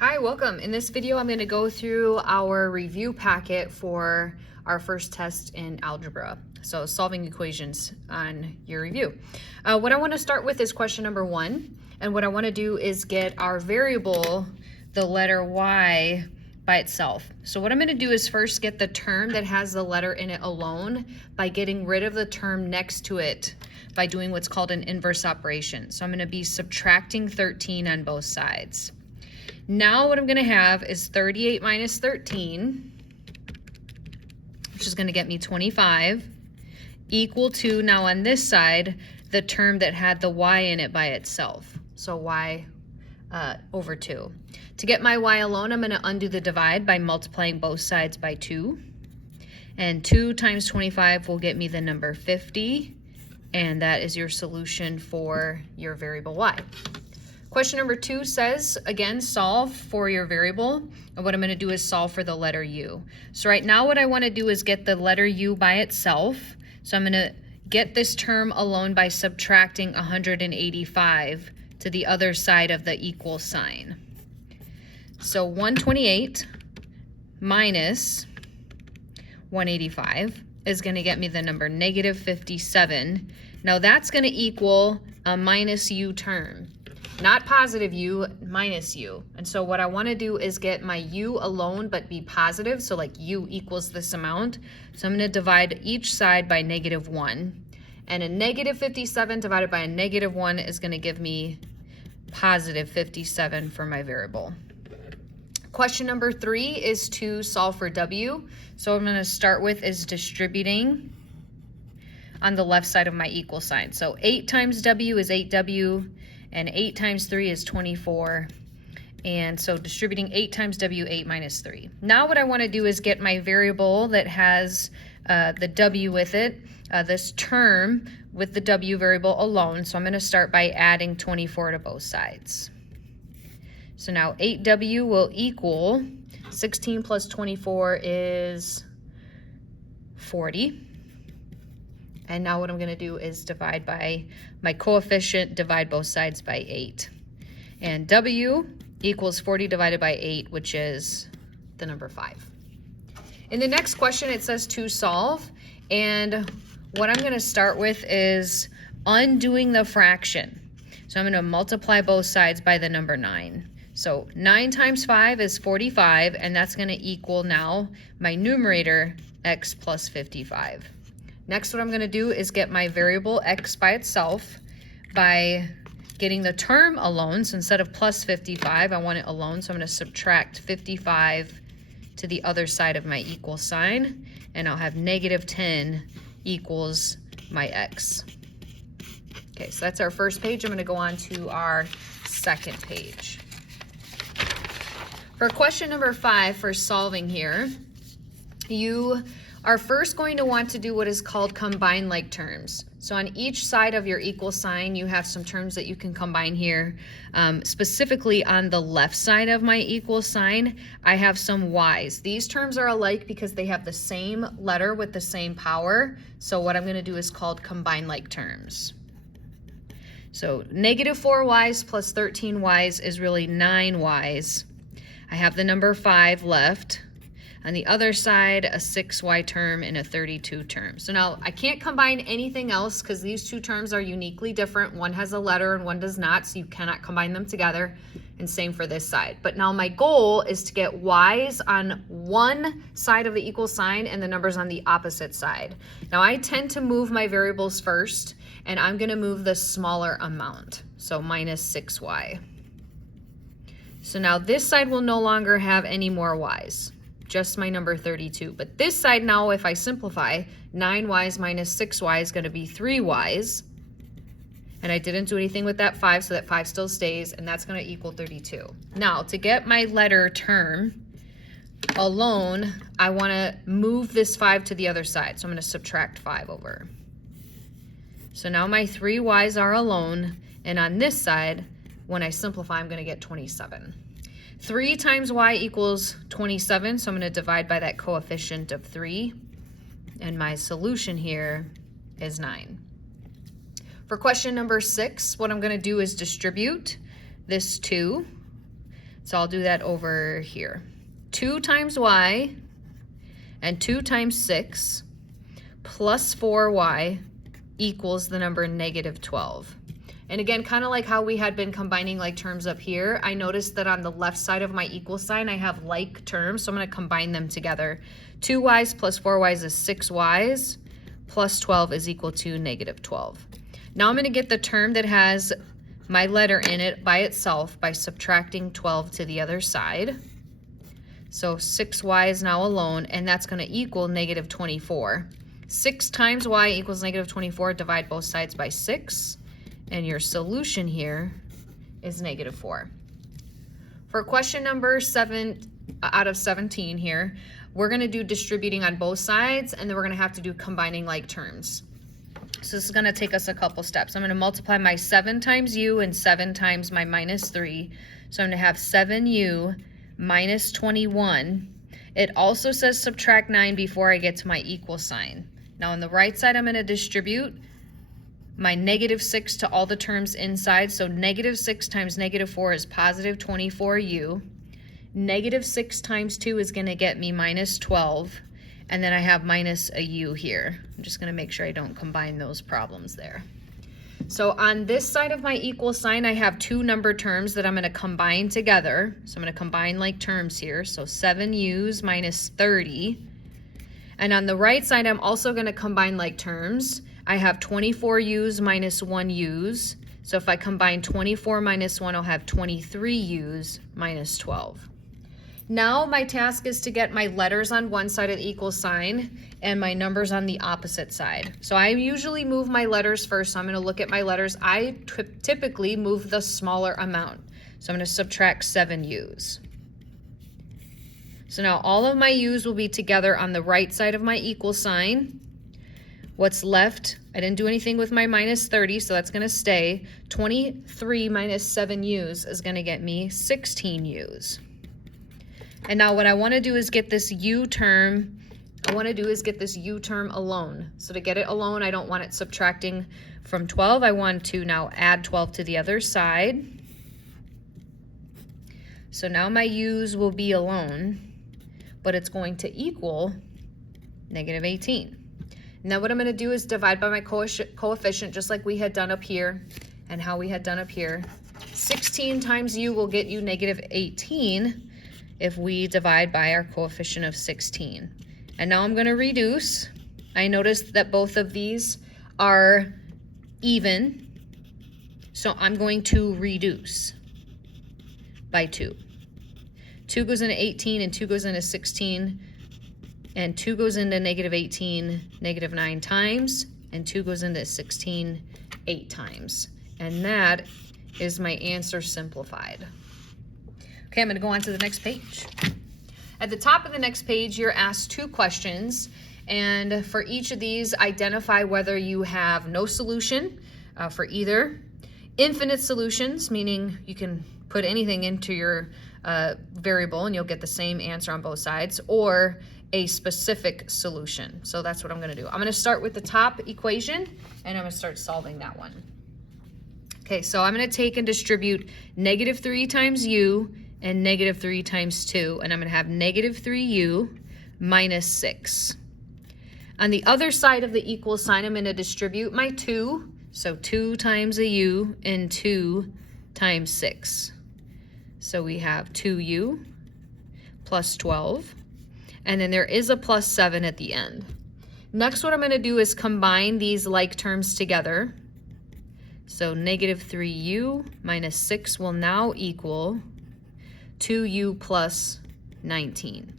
Hi, welcome. In this video, I'm going to go through our review packet for our first test in algebra. So solving equations on your review. What I want to start with is question number 1. And what I want to do is get our variable, the letter y, by itself. So what I'm going to do is first get the term that has the letter in it alone by getting rid of the term next to it by doing what's called an inverse operation. So I'm going to be subtracting 13 on both sides. Now what I'm going to have is 38 minus 13, which is going to get me 25, equal to, now on this side, the term that had the y in it by itself. So y over 2. To get my y alone, I'm going to undo the divide by multiplying both sides by 2. And 2 times 25 will get me the number 50. And that is your solution for your variable y. Question number 2 says, again, solve for your variable. And what I'm going to do is solve for the letter u. So right now what I want to do is get the letter u by itself. So I'm going to get this term alone by subtracting 185 to the other side of the equal sign. So 128 minus 185 is going to get me the number negative 57. Now that's going to equal a minus u term. Not positive u, minus u. And so what I want to do is get my u alone but be positive, so like u equals this amount. So I'm going to divide each side by negative 1. And a negative 57 divided by a negative 1 is going to give me positive 57 for my variable. Question number 3 is to solve for w. So what I'm going to start with is distributing on the left side of my equal sign. So 8 times w is 8w. And 8 times 3 is 24. And so distributing 8 times w, 8 minus 3. Now what I want to do is get my variable that has the w with it, this term with the w variable alone. So I'm going to start by adding 24 to both sides. So now 8w will equal 16 plus 24 is 40. And now what I'm going to do is divide by my coefficient, divide both sides by 8. And w equals 40 divided by 8, which is the number 5. In the next question, it says to solve. And what I'm going to start with is undoing the fraction. So I'm going to multiply both sides by the number 9. So 9 times 5 is 45, and that's going to equal now my numerator, x plus 55. Next, what I'm going to do is get my variable x by itself by getting the term alone. So instead of plus 55, I want it alone. So I'm going to subtract 55 to the other side of my equal sign. And I'll have negative 10 equals my x. Okay, so that's our first page. I'm going to go on to our second page. For question number 5, for solving here, you are first going to want to do what is called combine like terms. So on each side of your equal sign, you have some terms that you can combine here. Specifically on the left side of my equal sign, I have some y's. These terms are alike because they have the same letter with the same power. So what I'm going to do is called combine like terms. So negative 4y's plus 13y's is really 9y's. I have the number 5 left. On the other side, a 6y term and a 32 term. So now I can't combine anything else because these two terms are uniquely different. One has a letter and one does not, so you cannot combine them together. And same for this side. But now my goal is to get y's on one side of the equal sign and the numbers on the opposite side. Now I tend to move my variables first, and I'm going to move the smaller amount, so minus 6y. So now this side will no longer have any more y's. Just my number 32. But this side now, if I simplify, 9y's minus 6y is going to be 3y's. And I didn't do anything with that 5, so that 5 still stays, and that's going to equal 32. Now, to get my letter term alone, I want to move this 5 to the other side. So I'm going to subtract 5 over. So now my 3y's are alone, and on this side, when I simplify, I'm going to get 27. 3 times y equals 27, so I'm going to divide by that coefficient of 3. And my solution here is 9. For question number 6, what I'm going to do is distribute this 2 So I'll do that over here. 2 times y and 2 times 6 plus 4y equals the number negative 12. And again, kind of like how we had been combining like terms up here, I noticed that on the left side of my equal sign, I have like terms, so I'm going to combine them together. 2y's plus 4y's is 6y's, plus 12 is equal to negative 12. Now I'm going to get the term that has my letter in it by itself by subtracting 12 to the other side. So 6y is now alone, and that's going to equal negative 24. 6 times y equals negative 24. Divide both sides by 6. And your solution here is negative 4. For question number 7 out of 17 here, we're going to do distributing on both sides, and then we're going to have to do combining like terms. So this is going to take us a couple steps. I'm going to multiply my 7 times u and 7 times my minus 3. So I'm going to have 7u minus 21. It also says subtract 9 before I get to my equal sign. Now on the right side, I'm going to distribute my negative 6 to all the terms inside. So negative 6 times negative 4 is positive 24u. Negative 6 times 2 is going to get me minus 12. And then I have minus a u here. I'm just going to make sure I don't combine those problems there. So on this side of my equal sign, I have 2 number terms that I'm going to combine together. So I'm going to combine like terms here. So 7u's minus 30. And on the right side, I'm also going to combine like terms. I have 24u's minus 1u's. So if I combine 24 minus 1, I'll have 23u's minus 12. Now my task is to get my letters on one side of the equal sign and my numbers on the opposite side. So I usually move my letters first. So I'm going to look at my letters. I typically move the smaller amount. So I'm going to subtract 7u's. So now all of my u's will be together on the right side of my equal sign. What's left, I didn't do anything with my minus 30, so that's going to stay. 23 minus 7u's is going to get me 16u's. And now what I want to do is get this u term, alone. So to get it alone, I don't want it subtracting from 12. I want to now add 12 to the other side. So now my u's will be alone, but it's going to equal negative 18. Now what I'm going to do is divide by my coefficient just like we had done up here and how we had done up here. 16 times u will get you negative 18 if we divide by our coefficient of 16. And now I'm going to reduce. I noticed that both of these are even, so I'm going to reduce by 2. 2 goes into 18 and 2 goes into 16. And 2 goes into negative 18, negative 9 times, and 2 goes into 16, 8 times. And that is my answer simplified. Okay, I'm going to go on to the next page. At the top of the next page, you're asked 2 questions. And for each of these, identify whether you have no solution for either. Infinite solutions, meaning you can put anything into your variable and you'll get the same answer on both sides, or a specific solution. So that's what I'm going to do. I'm going to start with the top equation and I'm going to start solving that one. Okay, so I'm going to take and distribute negative 3 times u and negative 3 times 2, and I'm going to have negative 3u minus 6. On the other side of the equal sign, I'm going to distribute my 2, so 2 times a u and 2 times 6. So we have 2u plus 12. And then there is a plus 7 at the end. Next, what I'm going to do is combine these like terms together. So negative 3u minus 6 will now equal 2u plus 19.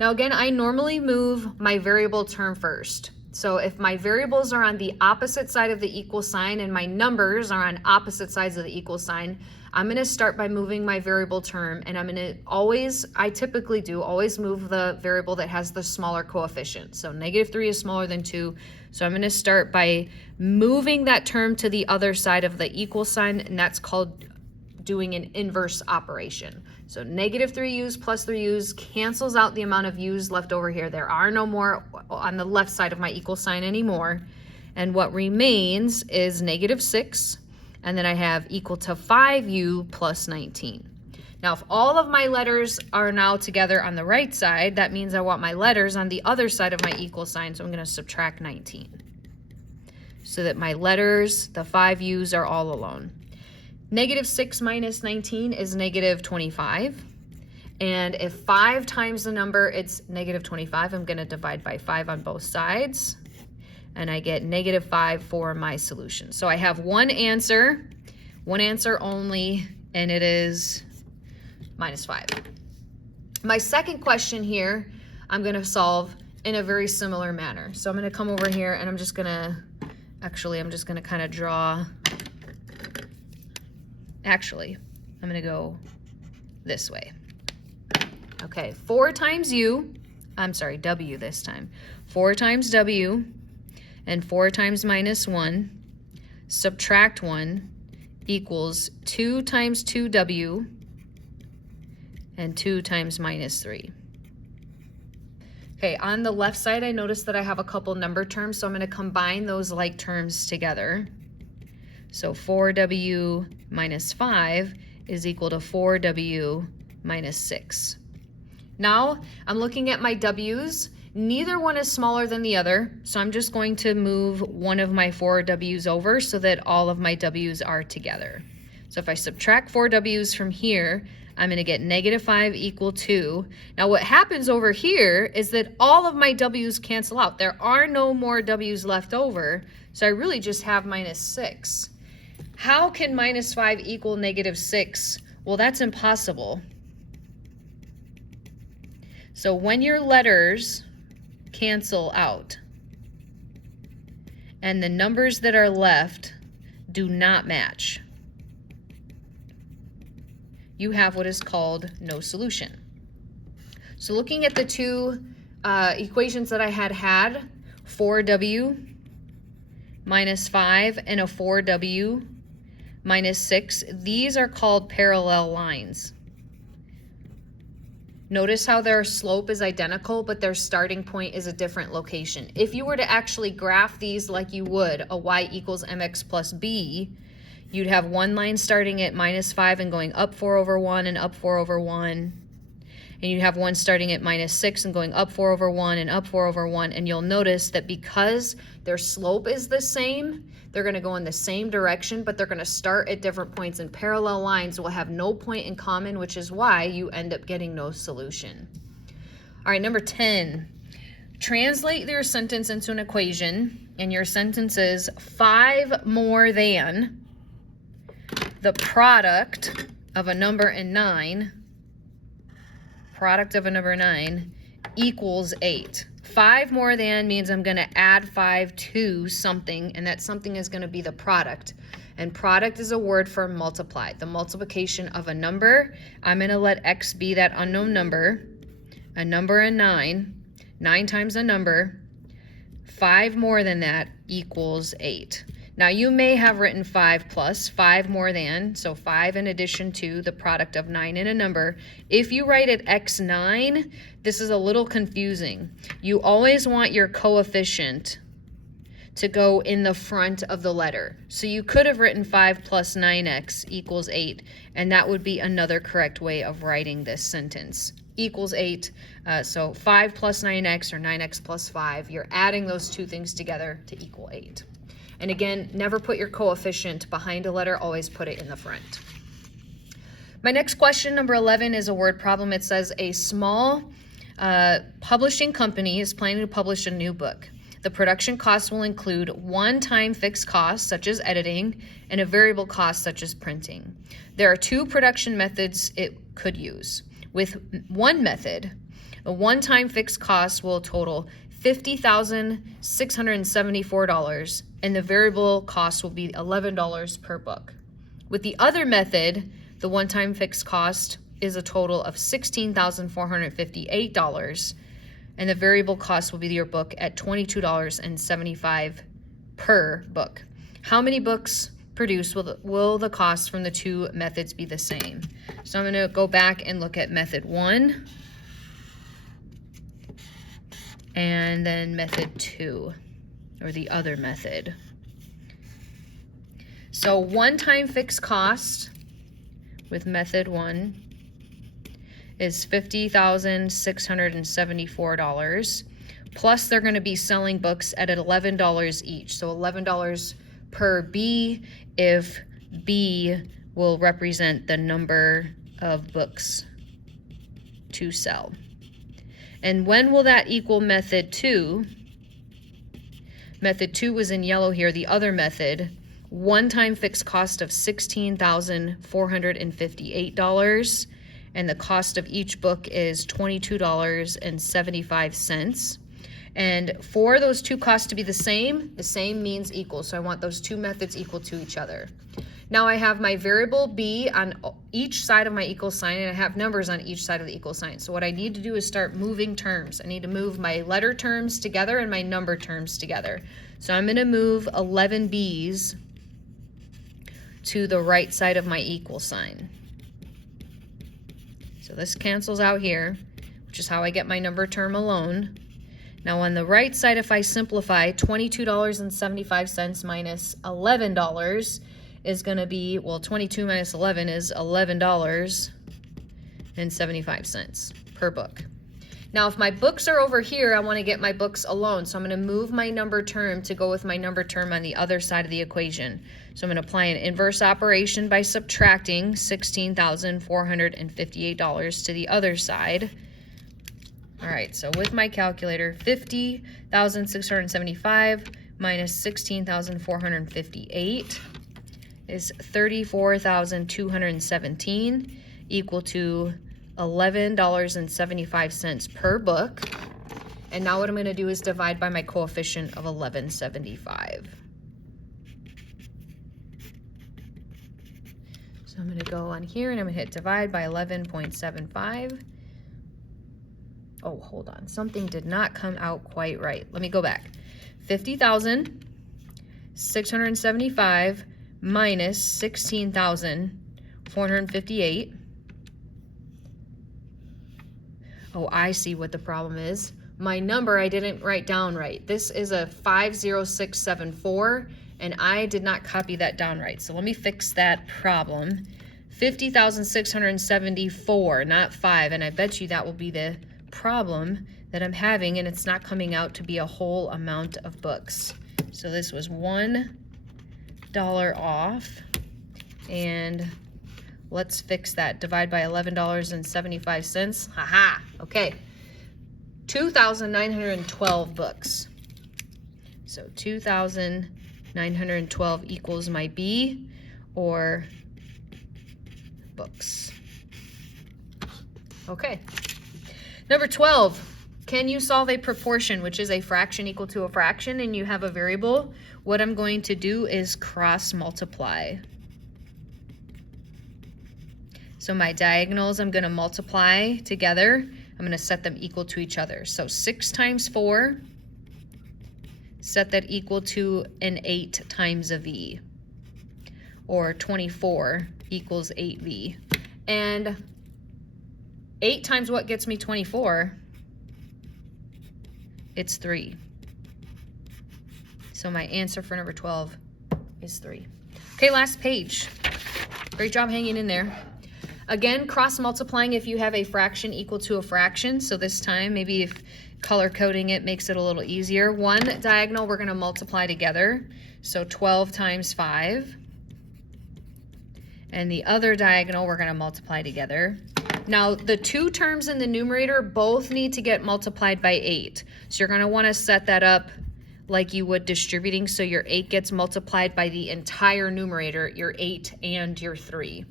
Now again, I normally move my variable term first. So if my variables are on the opposite side of the equal sign and my numbers are on opposite sides of the equal sign, I'm going to start by moving my variable term, and I'm going to always move the variable that has the smaller coefficient. So negative 3 is smaller than 2, so I'm going to start by moving that term to the other side of the equal sign, and that's called doing an inverse operation. So negative 3u's plus 3u's cancels out the amount of u's left over here. There are no more on the left side of my equal sign anymore, and what remains is negative 6. And then I have equal to 5u plus 19. Now, if all of my letters are now together on the right side, that means I want my letters on the other side of my equal sign, so I'm going to subtract 19. So that my letters, the 5 U's, are all alone. -6 minus 19 is -25. And if 5 times the number, it's -25, I'm going to divide by 5 on both sides. And I get -5 for my solution. So I have one answer only, and it is -5. My second question here, I'm going to solve in a very similar manner. So I'm going to come over here and I'm just going to kind of draw. Actually, I'm going to go this way. Okay, 4 times W this time. 4 times W and 4 times -1, subtract 1 equals 2 times 2W and 2 times -3. Okay, on the left side, I noticed that I have a couple number terms, so I'm going to combine those like terms together. So 4W minus 5 is equal to 4W minus 6. Now, I'm looking at my W's. Neither one is smaller than the other, so I'm just going to move one of my 4 W's over so that all of my W's are together. So if I subtract 4 W's from here, I'm going to get -5 equal 2. Now what happens over here is that all of my W's cancel out. There are no more W's left over, so I really just have -6. How can -5 equal -6? Well, that's impossible. So when your letters cancel out and the numbers that are left do not match, you have what is called no solution. So looking at the two equations that I had 4W minus 5 and a 4W minus 6, these are called parallel lines. Notice how their slope is identical, but their starting point is a different location. If you were to actually graph these like you would a y equals mx plus b, you'd have one line starting at -5 and going up 4 over 1 and up 4 over 1. And you'd have one starting at -6 and going up 4 over 1 and up 4 over 1. And you'll notice that because their slope is the same, they're going to go in the same direction, but they're going to start at different points, and parallel lines will have no point in common, which is why you end up getting no solution. All right, number 10. Translate your sentence into an equation, and your sentence is 5 more than the product of a number and 9, equals 8. 5 more than means I'm going to add 5 to something, and that something is going to be the product. And product is a word for multiply, the multiplication of a number. I'm going to let x be that unknown number, a number and 9. 9 times a number. 5 more than that equals 8. Now you may have written 5 plus, 5 more than, so 5 in addition to the product of 9 and a number. If you write it x9, this is a little confusing. You always want your coefficient to go in the front of the letter. So you could have written 5 plus 9x equals 8, and that would be another correct way of writing this sentence. Equals 8, so 5 plus 9x or 9x plus 5, you're adding those two things together to equal 8. And again, never put your coefficient behind a letter, always put it in the front. My next question, number 11, is a word problem. It says a small publishing company is planning to publish a new book. The production costs will include one-time fixed costs, such as editing, and a variable cost, such as printing. There are 2 production methods it could use. With one method, a one-time fixed cost will total $50,674, and the variable cost will be $11 per book. With the other method, the one-time fixed cost is a total of $16,458, and the variable cost will be your book at $22.75 per book. How many books produced will the cost from the 2 methods be the same? So I'm going to go back and look at method 1 and then method 2, or the other method. So one-time fixed cost with method 1 is $50,674. Plus they're going to be selling books at $11 each. So $11 per B if B will represent the number of books to sell. And when will that equal method 2? Method 2 was in yellow here, the other method. One-time fixed cost of $16,458, and the cost of each book is $22.75. And for those two costs to be the same means equal. So I want those two methods equal to each other. Now I have my variable B on each side of my equal sign, and I have numbers on each side of the equal sign. So what I need to do is start moving terms. I need to move my letter terms together and my number terms together. So I'm going to move 11 B's to the right side of my equal sign. So this cancels out here, which is how I get my number term alone. Now on the right side, if I simplify, $22.75 minus $11 is going to be, well, 22 minus 11 is $11.75 per book. Now, if my books are over here, I want to get my books alone. So I'm going to move my number term to go with my number term on the other side of the equation. So I'm going to apply an inverse operation by subtracting $16,458 to the other side. All right, so with my calculator, 50,675 minus 16,458 is 34,217, equal to $11.75 per book. And now what I'm going to do is divide by my coefficient of 1175. So I'm going to go on here and I'm going to hit divide by 11.75. Oh, hold on. Something did not come out quite right. Let me go back. 50,675 minus 16,458. Oh, I see what the problem is. My number I didn't write down right. This is a 50674, and I did not copy that down right. So let me fix that problem. 50,674, not 5, and I bet you that will be the problem that I'm having, and it's not coming out to be a whole amount of books. So this was $1 off, and let's fix that. Divide by $11.75. Haha, okay. 2,912 books. So 2,912 equals my B, or books. Okay. Number 12, can you solve a proportion, which is a fraction equal to a fraction, and you have a variable? What I'm going to do is cross multiply. So my diagonals I'm going to multiply together. I'm going to set them equal to each other. So 6 times 4, set that equal to an 8 times a V, or 24 equals 8V. And 8 times what gets me 24? It's 3. So my answer for number 12 is 3. Okay, last page. Great job hanging in there. Again, cross multiplying if you have a fraction equal to a fraction. So this time, maybe if color coding it makes it a little easier. One diagonal we're going to multiply together. So 12 times 5. And the other diagonal we're going to multiply together. Now, the two terms in the numerator both need to get multiplied by 8. So you're going to want to set that up like you would distributing, so your 8 gets multiplied by the entire numerator, your 8 and your 3.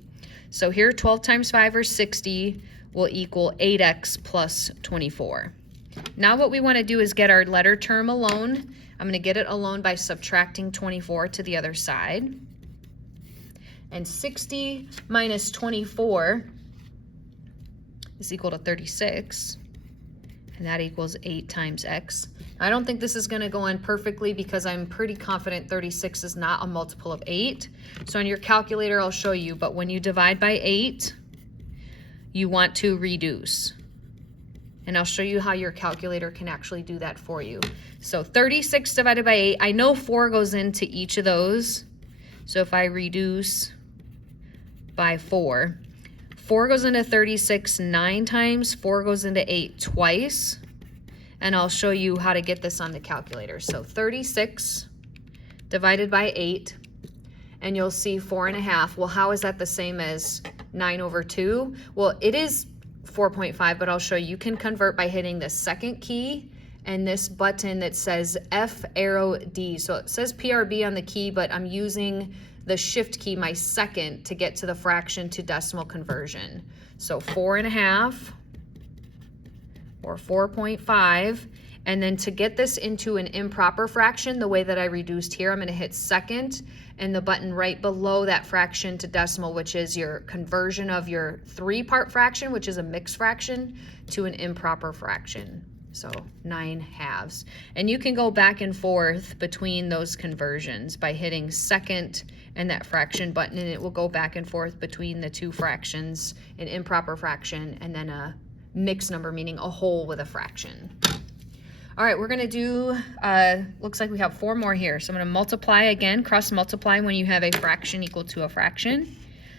So here, 12 times 5, or 60, will equal 8x plus 24. Now what we want to do is get our letter term alone. I'm going to get it alone by subtracting 24 to the other side. And 60 minus 24 is equal to 36, and that equals 8 times x. I don't think this is going to go in perfectly because I'm pretty confident 36 is not a multiple of 8. So on your calculator, I'll show you, but when you divide by 8, you want to reduce. And I'll show you how your calculator can actually do that for you. So 36 divided by 8, I know 4 goes into each of those. So if I reduce by 4, 4 goes into 36 9 times, 4 goes into 8 twice, and I'll show you how to get this on the calculator. So 36 divided by 8, and you'll see 4.5. Well, how is that the same as 9 over 2? Well, it is 4.5, but I'll show you. You can convert by hitting the second key and this button that says F arrow D. So it says PRB on the key, but I'm using the shift key, my second, to get to the fraction to decimal conversion. So 4.5 or 4.5. And then to get this into an improper fraction, the way that I reduced here, I'm gonna hit second and the button right below that fraction to decimal, which is your conversion of your 3-part fraction, which is a mixed fraction, to an improper fraction. So 9/2. And you can go back and forth between those conversions by hitting second and that fraction button, and it will go back and forth between the two fractions, an improper fraction and then a mixed number, meaning a whole with a fraction. All right, we're gonna do, looks like we have 4 more here. So I'm gonna multiply again, cross multiply when you have a fraction equal to a fraction.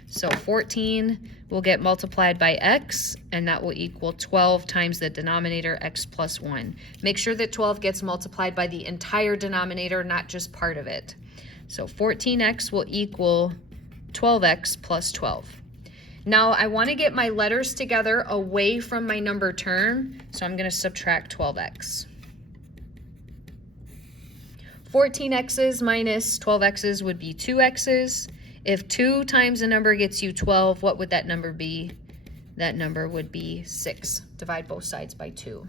So 14 will get multiplied by x, and that will equal 12 times the denominator, x plus 1. Make sure that 12 gets multiplied by the entire denominator, not just part of it. So 14x will equal 12x plus 12. Now I want to get my letters together away from my number term, so I'm going to subtract 12x. 14x's minus 12x's would be 2x's. If 2 times a number gets you 12, what would that number be? That number would be 6. Divide both sides by 2.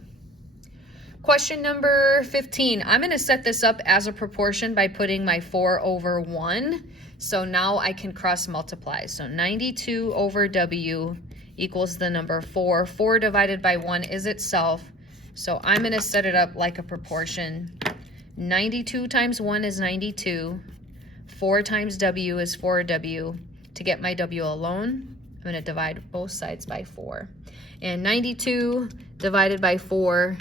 Question number 15. I'm going to set this up as a proportion by putting my 4 over 1. So now I can cross multiply. So 92 over W equals the number 4. 4 divided by 1 is itself. So I'm going to set it up like a proportion. 92 times 1 is 92. 4 times W is 4W. To get my W alone, I'm going to divide both sides by 4. And 92 divided by 4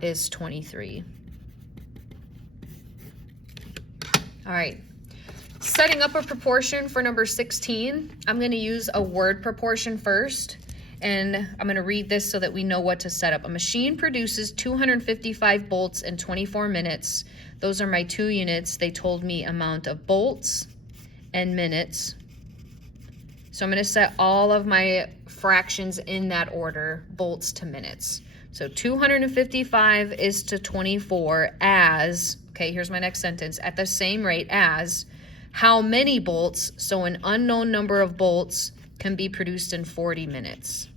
is 23. All right. Setting up a proportion for number 16, I'm going to use a word proportion first. And I'm going to read this so that we know what to set up. A machine produces 255 bolts in 24 minutes. Those are my 2 units. They told me amount of bolts and minutes. So I'm going to set all of my fractions in that order, bolts to minutes. So 255 is to 24 as, okay, here's my next sentence, at the same rate as how many bolts, so an unknown number of bolts, can be produced in 40 minutes.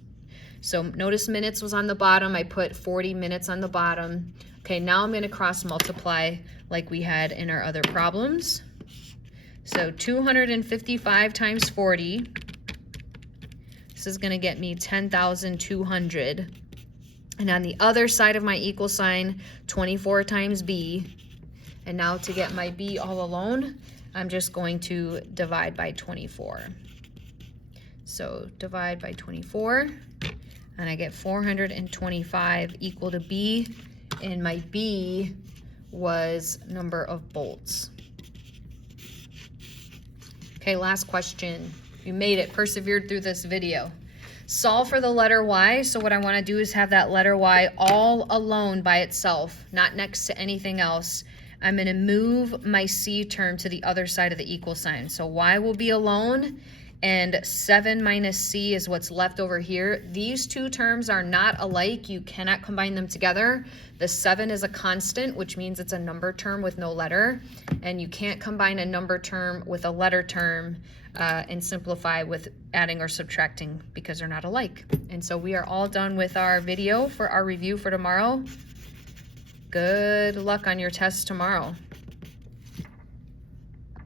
So notice minutes was on the bottom. I put 40 minutes on the bottom. Okay, now I'm going to cross multiply like we had in our other problems. So 255 times 40. This is going to get me 10,200. And on the other side of my equal sign, 24 times B. And now to get my B all alone, I'm just going to divide by 24. So divide by 24, and I get 425 equal to B, and my B was number of bolts. Okay, last question. You made it, persevered through this video. Solve for the letter Y. So what I want to do is have that letter Y all alone by itself, not next to anything else. I'm going to move my C term to the other side of the equal sign. So Y will be alone, and 7 minus C is what's left over here. These 2 terms are not alike. You cannot combine them together. The 7 is a constant, which means it's a number term with no letter, and you can't combine a number term with a letter term and simplify with adding or subtracting because they're not alike. And so we are all done with our video for our review for tomorrow. Good luck on your test tomorrow.